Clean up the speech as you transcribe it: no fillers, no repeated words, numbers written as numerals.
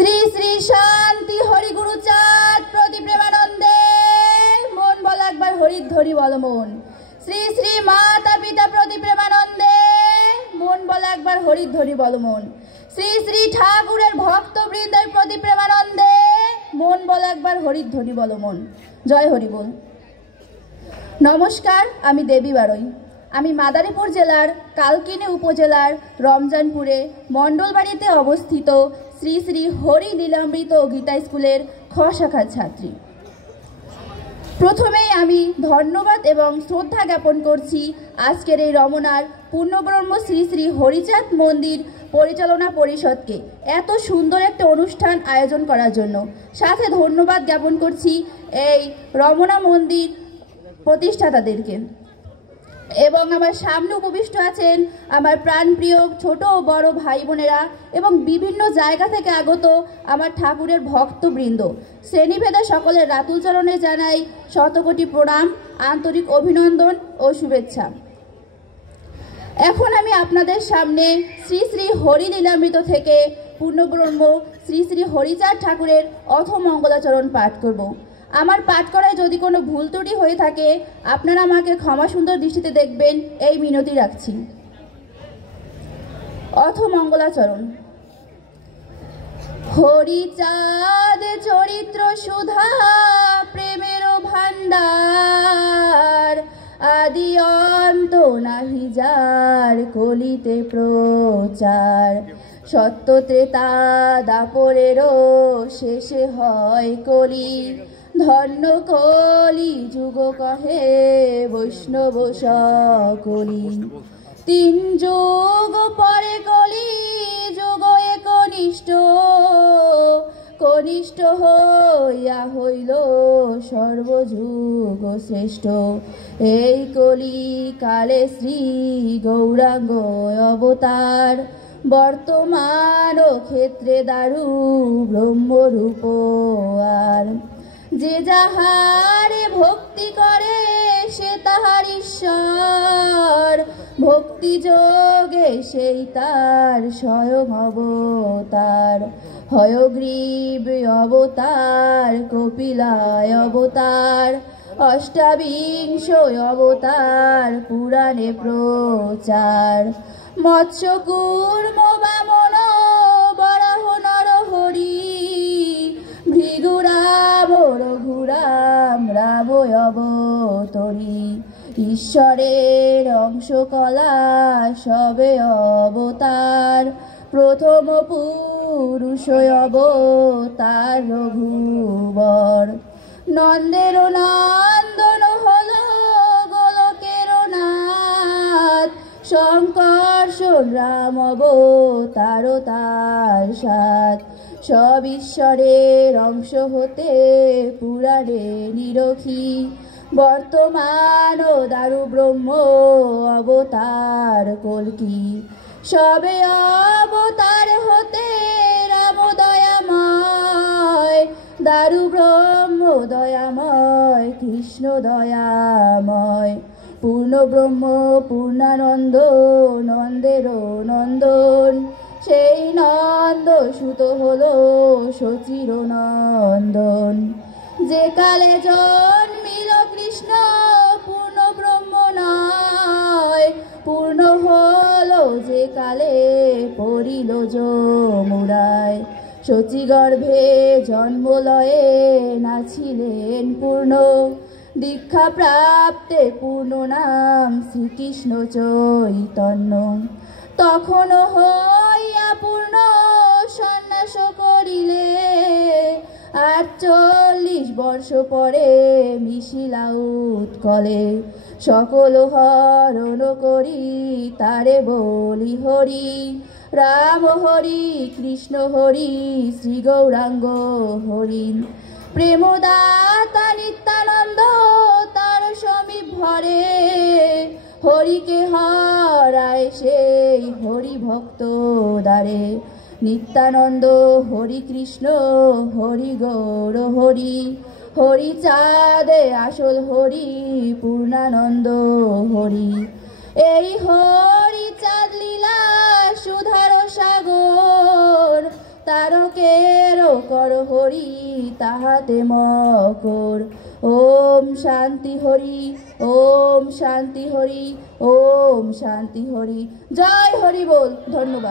শ্রী শ্রী শান্তি হরি গুরুচাঁদ প্রতি প্রেমানন্দে মন বল একবার হরিধ্বনি বল মন। শ্রী শ্রী মাতা পিতা প্রতি প্রেমানন্দে মন বল একবার হরিধ্বনি বল মন। শ্রী শ্রী ঠাকুরের ভক্তবৃন্দের প্রতি প্রেমানন্দে মন বল একবার হরিধ্বনি বল মন। জয় হরি বল। নমস্কার, আমি দেবী বারই। আমি মাদারীপুর জেলার কালকিনি উপজেলার রমজানপুরে মণ্ডলবাড়িতে অবস্থিত শ্রী শ্রী হরি লীলামৃত গীতা স্কুলের খ শাখার ছাত্রী। প্রথমেই আমি ধন্যবাদ এবং শ্রদ্ধা জ্ঞাপন করছি আজকের এই রমনার পূর্ণব্রহ্ম শ্রী শ্রী হরিচাঁদ মন্দির পরিচালনা পরিষদকে এত সুন্দর একটা অনুষ্ঠান আয়োজন করার জন্য। সাথে ধন্যবাদ জ্ঞাপন করছি এই রমনা মন্দির প্রতিষ্ঠাতাদেরকে। এবং আমার সামনে উপবিষ্ট আছেন আমার প্রাণপ্রিয় ছোট ও বড় ভাই বোনেরা এবং বিভিন্ন জায়গা থেকে আগত আমার ঠাকুরের ভক্তবৃন্দ। শ্রেণীভেদে সকলের রাতুল চরণে জানাই শতকোটি প্রণাম, আন্তরিক অভিনন্দন ও শুভেচ্ছা। এখন আমি আপনাদের সামনে শ্রী শ্রী হরি লীলামৃত থেকে পূর্ণব্রহ্ম শ্রী শ্রী হরিচাঁদ ঠাকুরের অথমঙ্গলাচরণ পাঠ করব। আমার পাঠ করায় যদি কোনো ভুল ত্রুটি হয়ে থাকে আপনারা আমাকে ক্ষমা সুন্দর দৃষ্টিতে দেখবেন, এই মিনতি রাখছি। অথমঙ্গলাচরণ। হরিচাঁদ চরিত্র সুধা প্রেমের ভান্ডার, আদি অন্ত নাহি যার কলিতে প্রচার। সত্য ত্রেতা দাপরেরও শেষে হয় কলি, ধন্য কলি যুগ কহে বৈষ্ণব সকলি। তিন যুগ পরে কলি যুগ একনিষ্ঠ, কনিষ্ঠ হইয়া হইল সর্বযুগ শ্রেষ্ঠ। এই কলি কালে শ্রী গৌরাঙ্গ অবতার, বর্তমান ক্ষেত্রে দারু ব্রহ্মরূপ আর। যে যাহারে ভক্তি করে সে তাহার ঈশ্বর, ভক্তি যোগে সেই তার স্বয়ং অবতার। হয়গ্রীব অবতার, কপিলায় অবতার, অষ্টাবিংশ অবতার পুরাণে প্রচার। মৎস্য কূর্ম বামন বরাহ নরহরি, ভৃগুরাম রঘুরাম রাম অবতরী। ঈশ্বরের অংশ কলা সবে অবতার, প্রথম পুরুষ অবতার রঘুবর। নন্দের নন্দন হল গোলকের নাথ, শঙ্কর্ষণ রাম অবতার তার সাথ। সব ঈশ্বরের অংশ হতে পুরাণে নিরখি, বর্তমান দারু ব্রহ্ম অবতার কল্কি। সবে অবতার হতে রাম দয়াময়, দারু ব্রহ্ম দয়াময়, কৃষ্ণ দয়াময়। পূর্ণ ব্রহ্ম পূর্ণানন্দ নন্দের নন্দন, সেই নন্দ সুত হলো শচীর নন্দন। যে কালে জন্মিল কৃষ্ণ পূর্ণ ব্রহ্ম নয়, পূর্ণ হলো যে কালে পড়িল যমুনায়। শচী গর্ভে জন্মলয়ে নাছিলেন পূর্ণ, দীক্ষা প্রাপ্তে পূর্ণ নাম শ্রীকৃষ্ণ চৈতন্য। তখন হইয়া পূর্ণ সন্ন্যাস করিলে, ৪৮ বর্ষ পরে মিশিলা উৎকলে। সকল হরণ করি তারে বলি হরি, রাম হরি কৃষ্ণ হরি শ্রী গৌরাঙ্গ হরি। প্রেমদাতা নিত্যানন্দ তার সমীপ ভরে, হরিকে হরায় সেই হরি ভক্ত দ্বারে। নিত্যানন্দ হরি কৃষ্ণ হরি গৌর হরি, হরিচাঁদে আসল হরি পূর্ণানন্দ হরি। এই হরিচাঁদ লীলা সুধার সাগর, তারকের কর হরি তাহাতে মকর। ওম শান্তি হরি, ওম শান্তি হরি, ওম শান্তি হরি। জয় হরি বল। ধন্যবাদ।